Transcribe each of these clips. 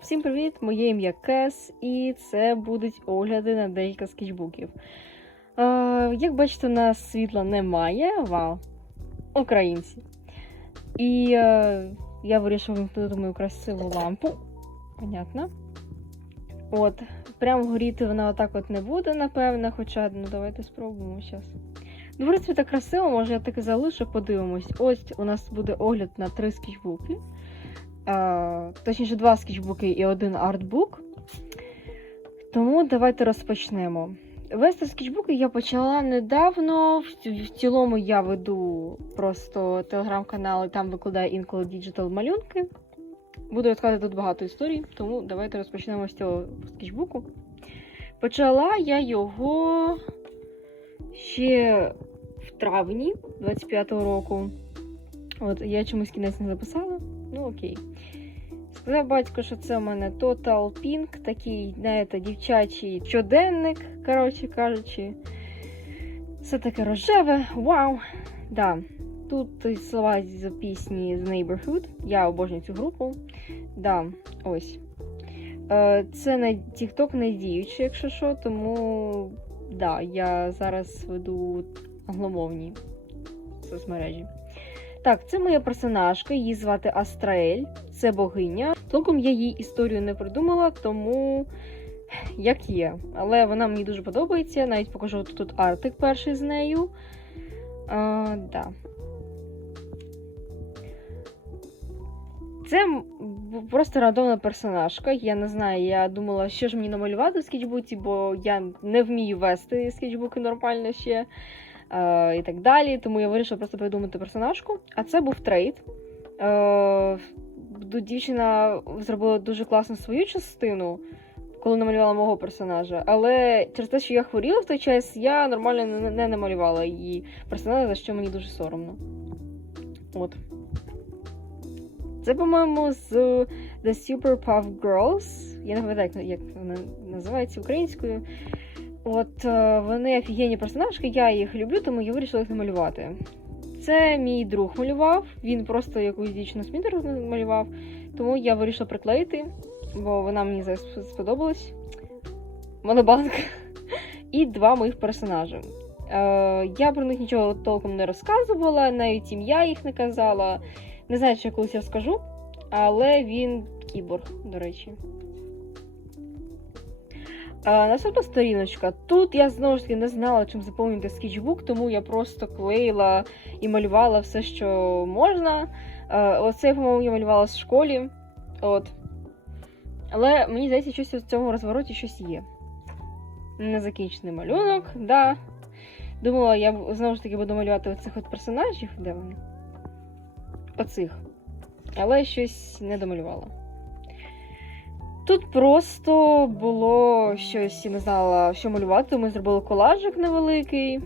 Всім привіт! Моє ім'я Кес, і це будуть огляди на декілька скетчбуків. Е, як бачите, у нас світла немає. Вау! Українці. І е, я вирішила вимкнути мою красиву лампу. Понятно. От, прямо горіти вона отак от не буде, напевно, хоча ну давайте спробуємо зараз. Ну, в принципі, так красиво, може я так і залишу, подивимось. Ось у нас буде огляд на три скетчбуки. А, точніше, два скетчбуки і один артбук. Тому давайте розпочнемо. Вести скетчбуки я почала недавно. В, цілому я веду просто телеграм-канал і там викладаю інколи діджитал малюнки. Буду розказувати тут багато історій, тому давайте розпочнемо з цього скетчбуку. Почала я його ще в травні 25-го року. От я чомусь кінець не записала. Ну окей. Сказав батько, що це у мене Total Pink, такий, знаєте, дівчачий щоденник, коротше кажучи. Все таке рожеве. Вау! Да. Тут слова з пісні з Neighborhood. Я обожнюю цю групу. Да, ось. Е, Це на TikTok не діючий, якщо що, тому да, я зараз веду англомовні соцмережі. Так, це моя персонажка, її звати Астраель, це богиня. Толком я її історію не придумала, тому як є. Але вона мені дуже подобається. Навіть покажу тут артик перший з нею. А, да. Це просто рандомна персонажка. Я не знаю, я думала, що ж мені намалювати в скетчбуці, бо я не вмію вести скетчбуки нормально ще. Е, і так далі. Тому я вирішила просто придумати персонажку. А це був трейд. Е, дівчина зробила дуже класно свою частину, коли намалювала мого персонажа. Але через те, що я хворіла в той час, я нормально не, не намалювала її персонажа, за що мені дуже соромно. От. Це, по-моєму, з The Super Puff Girls. Я не пам'ятаю, як- вона називається українською. От е, вони офігенні персонажки, я їх люблю, тому я вирішила їх намалювати. Це мій друг малював, він просто якусь дівчину Смітер малював, тому я вирішила приклеїти, бо вона мені сподобалась. Монобанк. І два моїх персонажі. Е, я про них нічого толком не розказувала, навіть ім'я їх не казала. Не знаю, я колись розкажу, але він кіборг, до речі. Наступна сторіночка. Тут я знову ж таки не знала, чим заповнити скетчбук, тому я просто клеїла і малювала все, що можна. А, оце, по-моєму, я малювала в школі. От. Але мені здається, щось у цьому розвороті щось є. Незакінчений малюнок, да. Думала, я знову ж таки буду малювати оцих от персонажів. Де вони? Оцих. Але щось не домалювала. Тут просто було щось, я не знала, що малювати. Ми зробили колажик невеликий.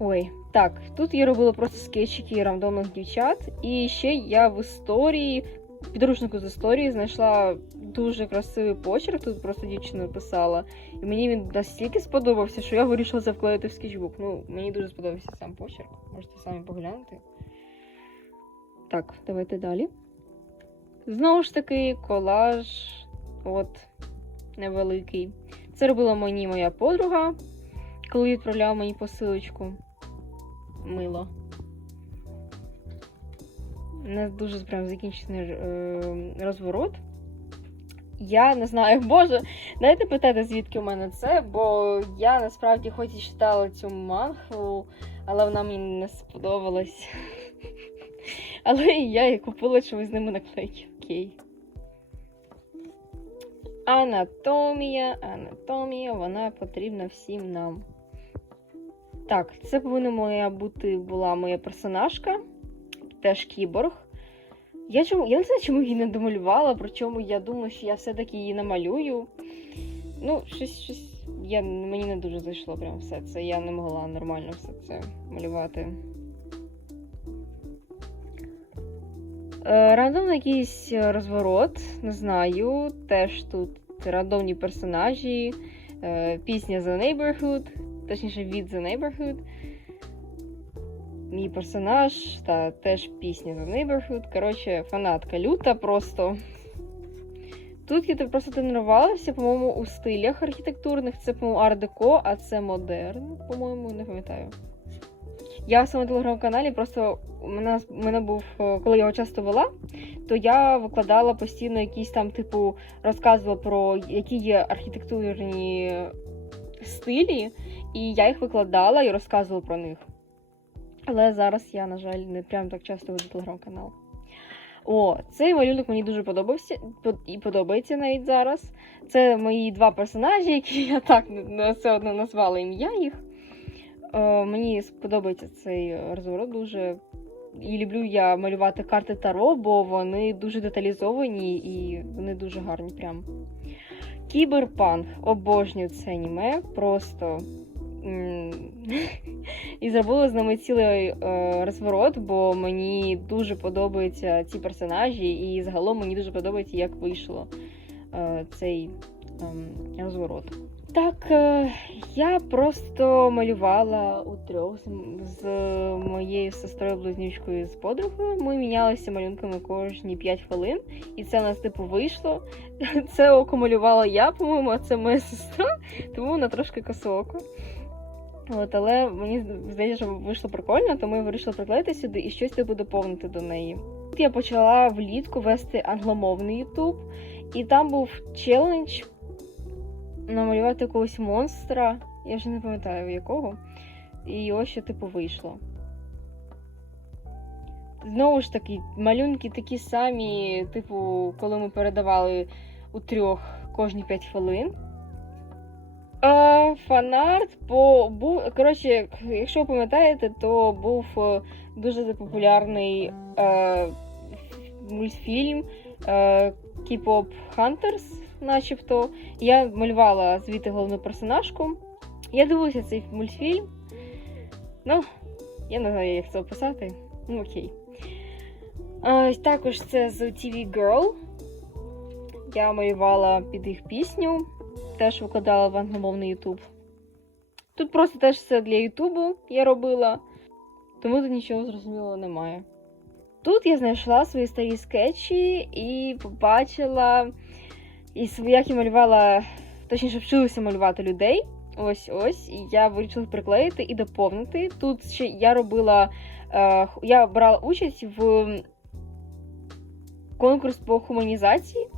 Ой, так, тут я робила просто скетчики рандомних дівчат. І ще я в історії, підручнику з історії, знайшла дуже красивий почерк. Тут просто дівчина писала. І мені він настільки сподобався, що я вирішила це вклеїти в скетчбук. Ну, мені дуже сподобався сам почерк. Можете самі поглянути. Так, давайте далі. Знову ж таки, колаж. От, невеликий. Це робила мені моя подруга, коли відправляла мені посилочку. Мило. Не дуже прям закінчений е, розворот. Я не знаю, боже, дайте питати, звідки у мене це, бо я насправді хоч і читала цю мангу, але вона мені не сподобалась. Але я її купила, щоб з ними наклейки. Окей. Анатомія, анатомія, вона потрібна всім нам. Так, це повинна моя бути була моя персонажка, теж кіборг. Я чому, я не знаю, чому її не домалювала, причому я думаю, що я все-таки її намалюю. Ну, щось, щось я, мені не дуже зайшло прям все це. Я не могла нормально все це малювати. Рандомний якийсь е, розворот, не знаю. Теж тут рандомні персонажі, е, пісня The Neighborhood, точніше від The Neighborhood. мій персонаж та теж пісня The Neighborhood. Коротше, фанатка люта просто. Тут я просто тренувалася, по-моєму, у стилях архітектурних. Це, по-моєму, ар-деко, а це модерн, по-моєму, не пам'ятаю. Я в своєму телеграм-каналі просто мене, мене був, е, коли я його часто вела, то я викладала постійно якісь там, типу, розказувала про які є архітектурні стилі, і я їх викладала і розказувала про них. Але зараз я, на жаль, не прям так часто веду телеграм-канал. О, цей малюнок мені дуже подобався і подобається навіть зараз. Це мої два персонажі, які я так все одно назвала ім'я їх. Е, мені сподобається цей розворот дуже. І люблю я малювати карти Таро, бо вони дуже деталізовані і вони дуже гарні прям. Кіберпанк. Обожнюю це аніме. Просто. І зробила з ними цілий е, розворот, бо мені дуже подобаються ці персонажі, і загалом мені дуже подобається, як вийшло е, цей ем, розворот. Так, е, я просто малювала у трьох з, моєю сестрою близнючкою з подругою. Ми мінялися малюнками кожні 5 хвилин, і це у нас типу вийшло. Це око малювала я, по-моєму, а це моя сестра, тому вона трошки косооко. От, але мені здається, що вийшло прикольно, тому я вирішила приклеїти сюди і щось типу доповнити до неї. Тут я почала влітку вести англомовний ютуб, і там був челендж намалювати якогось монстра. Я вже не пам'ятаю якого. І ось що типу вийшло. Знову ж таки, малюнки такі самі, типу, коли ми передавали у трьох кожні 5 хвилин. Е, фанарт по був. Коротше, якщо ви пам'ятаєте, то був е, дуже популярний е, мультфільм е, K-pop начебто. Я малювала звідти головну персонажку. Я дивилася цей мультфільм. Ну, я не знаю, як це описати. Ну, окей. Е, також це з TV Girl. Я малювала під їх пісню теж викладала в англомовний Ютуб. Тут просто теж все для Ютубу я робила, тому тут нічого зрозумілого немає. Тут я знайшла свої старі скетчі і побачила, і як я малювала, точніше, вчилася малювати людей. Ось ось. І я вирішила приклеїти і доповнити. Тут ще я робила, е, я брала участь в конкурс по гуманізації.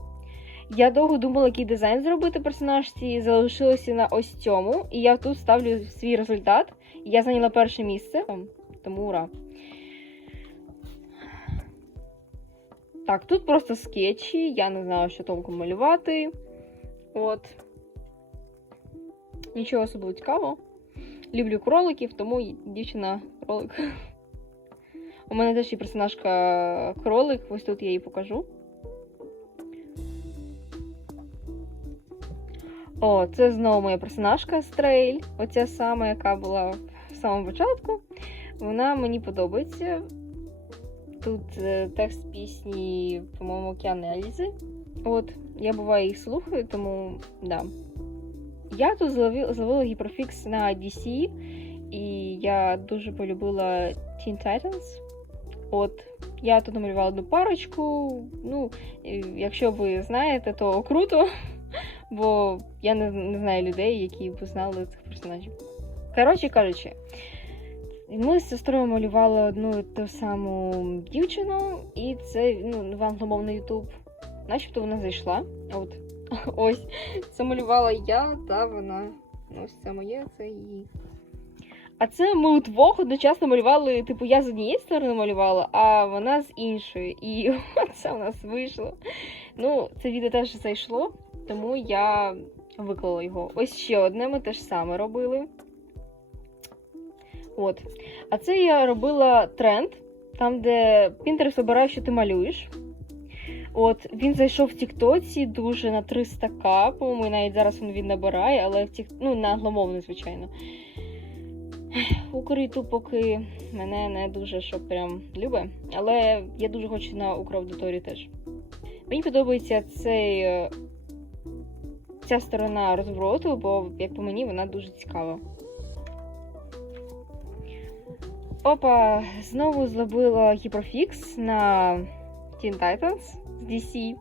Я довго думала, який дизайн зробити персонажці, залишилася на ось цьому. І я тут ставлю свій результат. Я зайняла перше місце, тому ура. Так, тут просто скетчі, я не знаю, що толком малювати. От. Нічого особливо цікавого. Люблю кроликів, тому дівчина кролик. У мене теж є персонажка кролик, ось тут я її покажу. О, це знову моя персонажка Стрейль. Оця сама, яка була в самому початку. Вона мені подобається. Тут е, текст пісні, по-моєму, Океан Ельзи. От, я буває їх слухаю, тому да. Я тут зловила, зловила гіперфікс на DC, і я дуже полюбила Teen Titans. От, я тут намалювала одну парочку. Ну, якщо ви знаєте, то круто. Бо я не, не знаю людей, які б знали цих персонажів. Коротше кажучи, ми з сестрою малювали одну і ту саму дівчину, і це ну, в англомовний ютуб. Начебто вона зайшла. От ось це малювала я, та вона. Ну, Ось це моє, це її. А це ми удвох одночасно малювали, типу, я з однієї сторони малювала, а вона з іншої. І це у нас вийшло. Ну, це відео теж зайшло, тому я виклала його. Ось ще одне, ми теж саме робили. От. А це я робила тренд, там, де Pinterest вибирає, що ти малюєш. От, він зайшов в Тіктоці дуже на 300к, по-моєму, і навіть зараз він, набирає, але в тік... ну, на англомовний, звичайно. Укриту поки мене не дуже що прям любить, але я дуже хочу на Украудиторію теж. Мені подобається цей, е, ця сторона розвороту, бо, як по мені, вона дуже цікава. Опа, знову зробила гіпрофікс на Teen Titans з DC.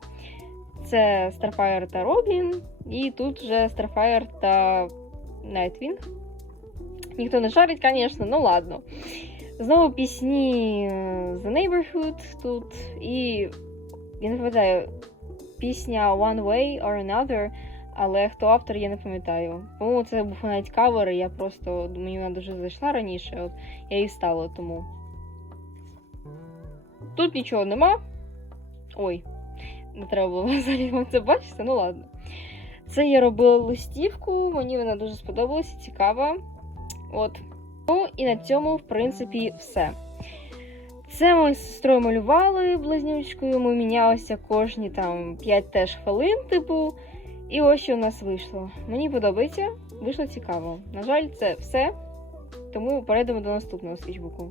Це Starfire та Робін. І тут вже Starfire та Nightwing. Ніхто не шарить, звісно, ну ладно. Знову пісні е, The Neighborhood тут. І я не пам'ятаю, пісня One Way or Another, але хто автор, я не пам'ятаю. По-моєму, це був навіть кавер, я просто мені вона дуже зайшла раніше, от я її ставила тому. Тут нічого нема. Ой, не треба було взагалі вам це бачити, ну ладно. Це я робила листівку, мені вона дуже сподобалася, цікава. От. Ну і на цьому, в принципі, все. Це ми з сестрою малювали близнючкою, ми мінялися кожні там 5 теж хвилин, типу. І ось що у нас вийшло. Мені подобається, вийшло цікаво. На жаль, це все. Тому перейдемо до наступного скетчбуку.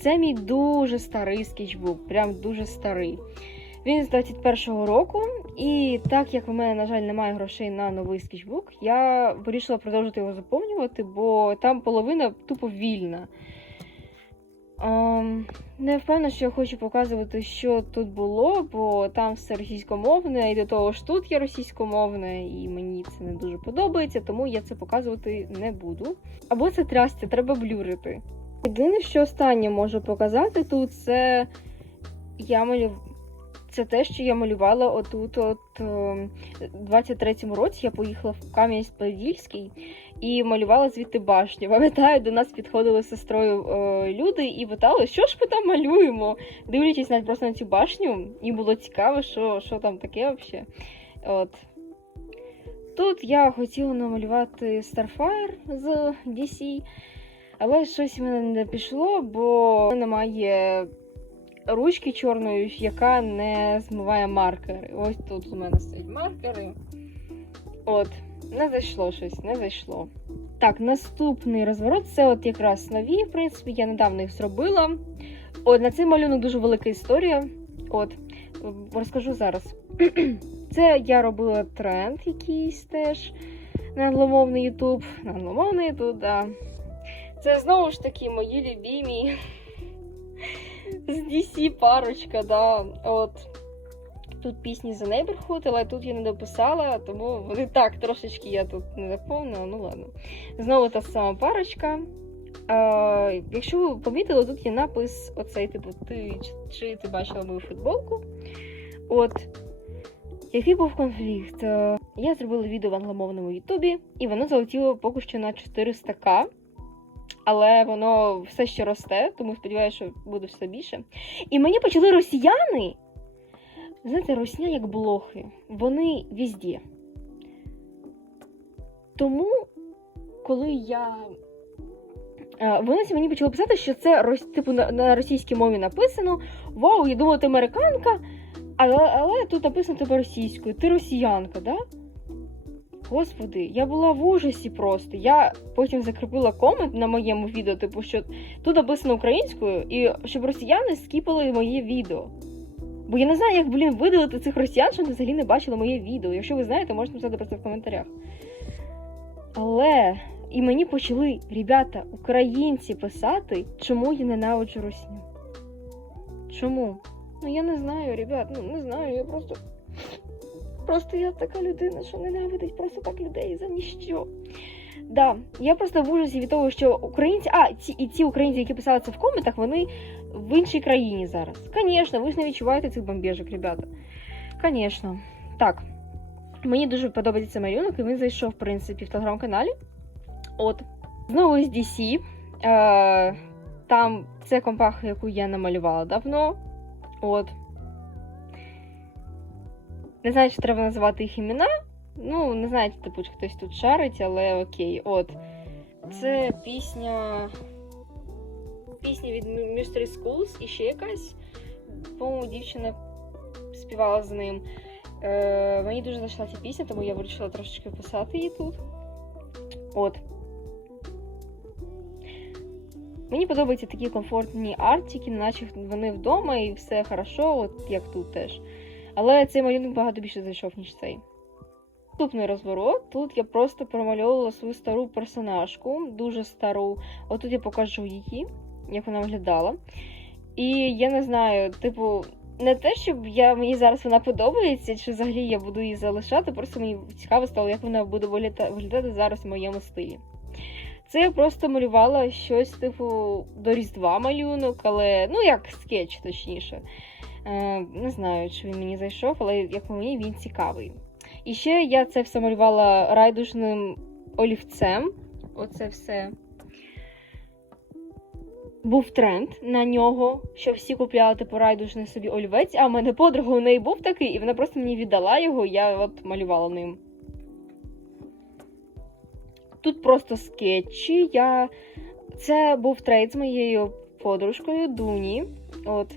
Це мій дуже старий скетчбук, прям дуже старий. Він з 21-го року, і так як в мене, на жаль, немає грошей на новий скетчбук, я вирішила продовжити його заповнювати, бо там половина тупо вільна. Ем, не впевнена, що я хочу показувати, що тут було, бо там все російськомовне, і до того ж тут є російськомовне, і мені це не дуже подобається, тому я це показувати не буду. Або це трясця, треба блюрити. Єдине, що останнє можу показати тут, це я малю... Це те, що я малювала отут, от ем, в 23-му році я поїхала в Кам'янець-Подільський і малювала звідти башню. Пам'ятаю, до нас підходили з сестрою е, люди і питали, що ж ми там малюємо, дивлячись навіть просто на цю башню, їм було цікаво, що, що там таке взагалі. От. Тут я хотіла намалювати Starfire з DC, але щось в мене не пішло, бо немає ручки чорної, яка не змиває маркери. Ось тут у мене стоять маркери. От, не зайшло щось, не зайшло. Так, наступний розворот це от якраз нові, в принципі, я недавно їх зробила. От, на цей малюнок дуже велика історія. От, розкажу зараз. Це я робила тренд якийсь теж на англомовний Ютуб. На англомовний Ютуб, да. Це знову ж таки мої любімі з DC парочка, да. От. Тут пісні The Neighborhood, але тут я не дописала, тому вони так трошечки я тут не заповнила, ну ладно. Знову та сама парочка. А, якщо ви помітили, тут є напис: оцей, типу, ти чи ти бачила мою футболку. От. Який був конфлікт? Я зробила відео в англомовному Ютубі, і воно залетіло поки що на 400к. Але воно все ще росте, тому сподіваюся, що буде все більше. І мені почали росіяни. Знаєте, росня як блохи. Вони візді. Тому, коли я. Е, Вони мені почали писати, що це типу на, російській мові написано. Вау, я думала, ти американка, але, але тут написано тебе російською. Ти росіянка, да? Господи, я була в ужасі просто. Я потім закріпила комент на моєму відео, типу, що тут написано українською, і щоб росіяни скіпали моє відео. Бо я не знаю, як, блін, видалити цих росіян, вони взагалі не бачили моє відео. Якщо ви знаєте, можете написати про це в коментарях. Але і мені почали, ребята, українці писати, чому я ненавиджу Росню. Чому? Ну я не знаю, ребят, ну не знаю, я просто. Просто я така людина, що ненавидить просто так людей за ніщо. Да, я просто в ужасі від того, що українці. А, ці і ці українці, які писали це в коментах, вони в іншій країні зараз. Звісно, ви ж не відчуваєте цих бомбіжок, ребята. Звісно. Так. Мені дуже подобається малюнок, і він зайшов, в принципі, в телеграм-каналі. От. Знову з DC. Е, там це компаха, яку я намалювала давно. От. Не знаю, чи треба називати їх імена. Ну, не знаю, типу, хтось тут шарить, але окей. От. Це пісня. Пісня від Mystery Schools і ще якась. По-моєму, дівчина співала з ним. Е, мені дуже зайшла ця пісня, тому я вирішила трошечки писати її тут. От. Мені подобаються такі комфортні артики, наче вони вдома і все хорошо, от як тут теж. Але цей малюнок багато більше зайшов, ніж цей. Наступний розворот. Тут я просто промальовувала свою стару персонажку, дуже стару. Отут я покажу її. як вона виглядала. І я не знаю, типу, не те, щоб я, мені зараз вона подобається, чи взагалі я буду її залишати, просто мені цікаво стало, як вона буде виглядати зараз в моєму стилі. Це я просто малювала щось, типу, до Різдва малюнок, але ну як скетч, точніше. Е, не знаю, чи він мені зайшов, але як мені він цікавий. І ще я це все малювала райдушним олівцем. Оце все. Був тренд на нього, що всі купляли типу райдушний собі олівець, а в мене подруга у неї був такий, і вона просто мені віддала його, я от малювала ним. Тут просто скетчі. Я... Це був трейд з моєю подружкою Дуні. От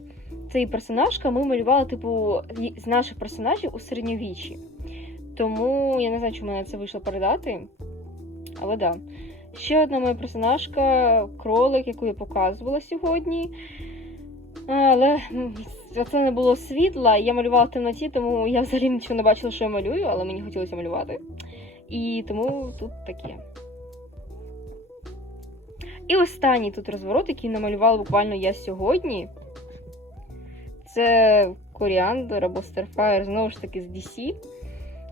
цей персонажка ми малювали, типу, з наших персонажів у середньовіччі. Тому я не знаю, чому мене це вийшло передати. Але да. Ще одна моя персонажка кролик, яку я показувала сьогодні. Але це не було світла, я малювала в темноті, тому я взагалі нічого не бачила, що я малюю, але мені хотілося малювати. І тому тут таке. І останній тут розворот, який намалювала буквально я сьогодні. Це Коріандр або Starfire, знову ж таки, з DC.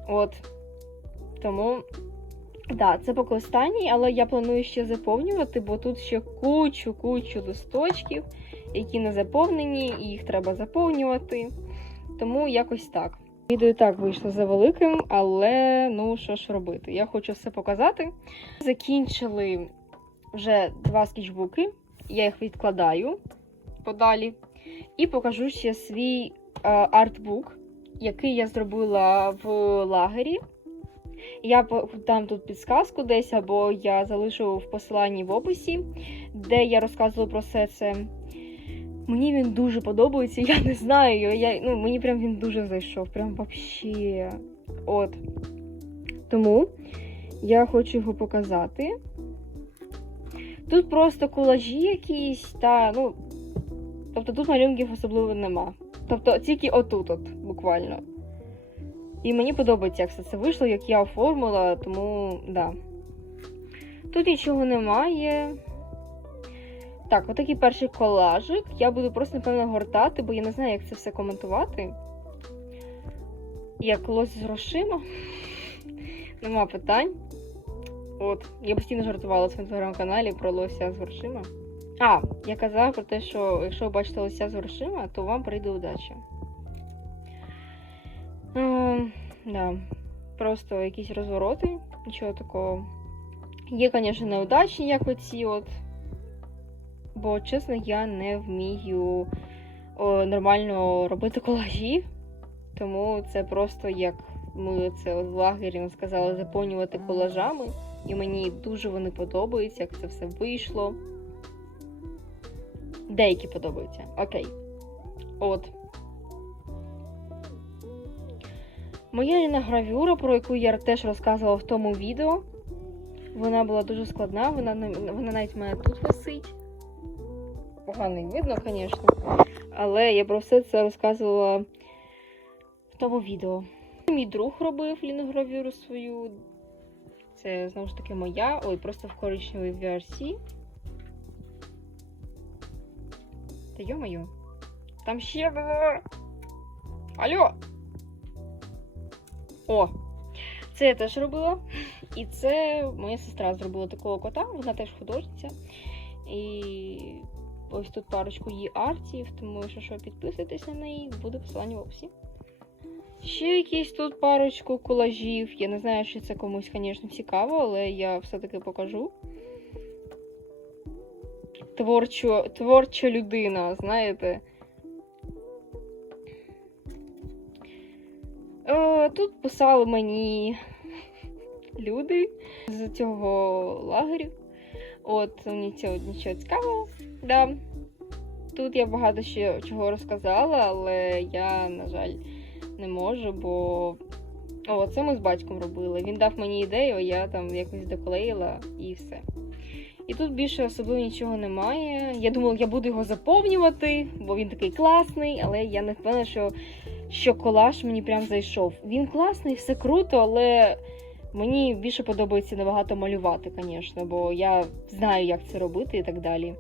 От. Тому. Да, це поки останній, але я планую ще заповнювати, бо тут ще кучу-кучу листочків, які не заповнені, і їх треба заповнювати. Тому якось так. Відео і так вийшло за великим, але ну що ж робити? Я хочу все показати. Закінчили вже два скетчбуки, я їх відкладаю подалі. І покажу ще свій е, артбук, який я зробила в лагері. Я дам тут підсказку десь, або я залишу в посиланні в описі, де я розказувала про все це. Мені він дуже подобається, я не знаю. Я, ну, мені прям він дуже зайшов. Прям вообще. От. Тому я хочу його показати. Тут просто колажі якісь, та, ну. Тобто тут малюнків особливо нема. Тобто тільки отут, от, буквально. І мені подобається, як все це вийшло, як я оформила, тому да. Тут нічого немає. Так, отакий перший колажик. Я буду просто, напевно, гортати, бо я не знаю, як це все коментувати. Як лось з грошима. Нема питань. От, я постійно жартувала в своєму телеграм-каналі про лося з грошима. А, я казала про те, що якщо ви бачите лося з грошима, то вам прийде удача. Ем, да. Просто якісь розвороти, нічого такого. Є, звісно, неудачні, як оці от. Бо, чесно, я не вмію о, нормально робити колажі. Тому це просто як ми це от в лагері сказали заповнювати колажами. І мені дуже вони подобаються, як це все вийшло. Деякі подобаються. Окей. От. Моя Ліна гравюра, про яку я теж розказувала в тому відео. Вона була дуже складна, вона, вона навіть мене тут висить. Погано її видно, звісно. Але я про все це розказувала в тому відео. Мій друг робив ліногравюру свою. Це знову ж таки моя. Ой, просто в коричневій версії. Та йо-моє. Там ще було. Алло! О! Це я теж робила. І це моя сестра зробила такого кота, вона теж художниця. І ось тут парочку її артів, тому що що підписуйтесь на неї, буде посилання в описі. Ще якісь тут парочку колажів. Я не знаю, чи це комусь, звісно, цікаво, але я все-таки покажу. Творчо, творча людина, знаєте. Е, тут писали мені люди з цього лагерю. От, мені цього нічого цікавого. Да. Тут я багато ще чого розказала, але я, на жаль, не можу, бо. О, це ми з батьком робили. Він дав мені ідею, я там якось доклеїла і все. І тут більше особливо нічого немає. Я думала, я буду його заповнювати, бо він такий класний, але я не впевнена, що, що колаж мені прям зайшов. Він класний, все круто, але мені більше подобається набагато малювати, звісно, бо я знаю, як це робити і так далі.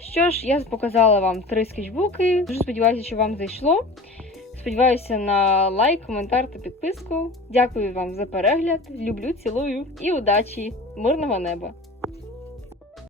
Що ж, я показала вам три скетчбуки. Дуже сподіваюся, що вам зайшло. Сподіваюся на лайк, коментар та підписку. Дякую вам за перегляд. Люблю, цілую і удачі! Мирного неба!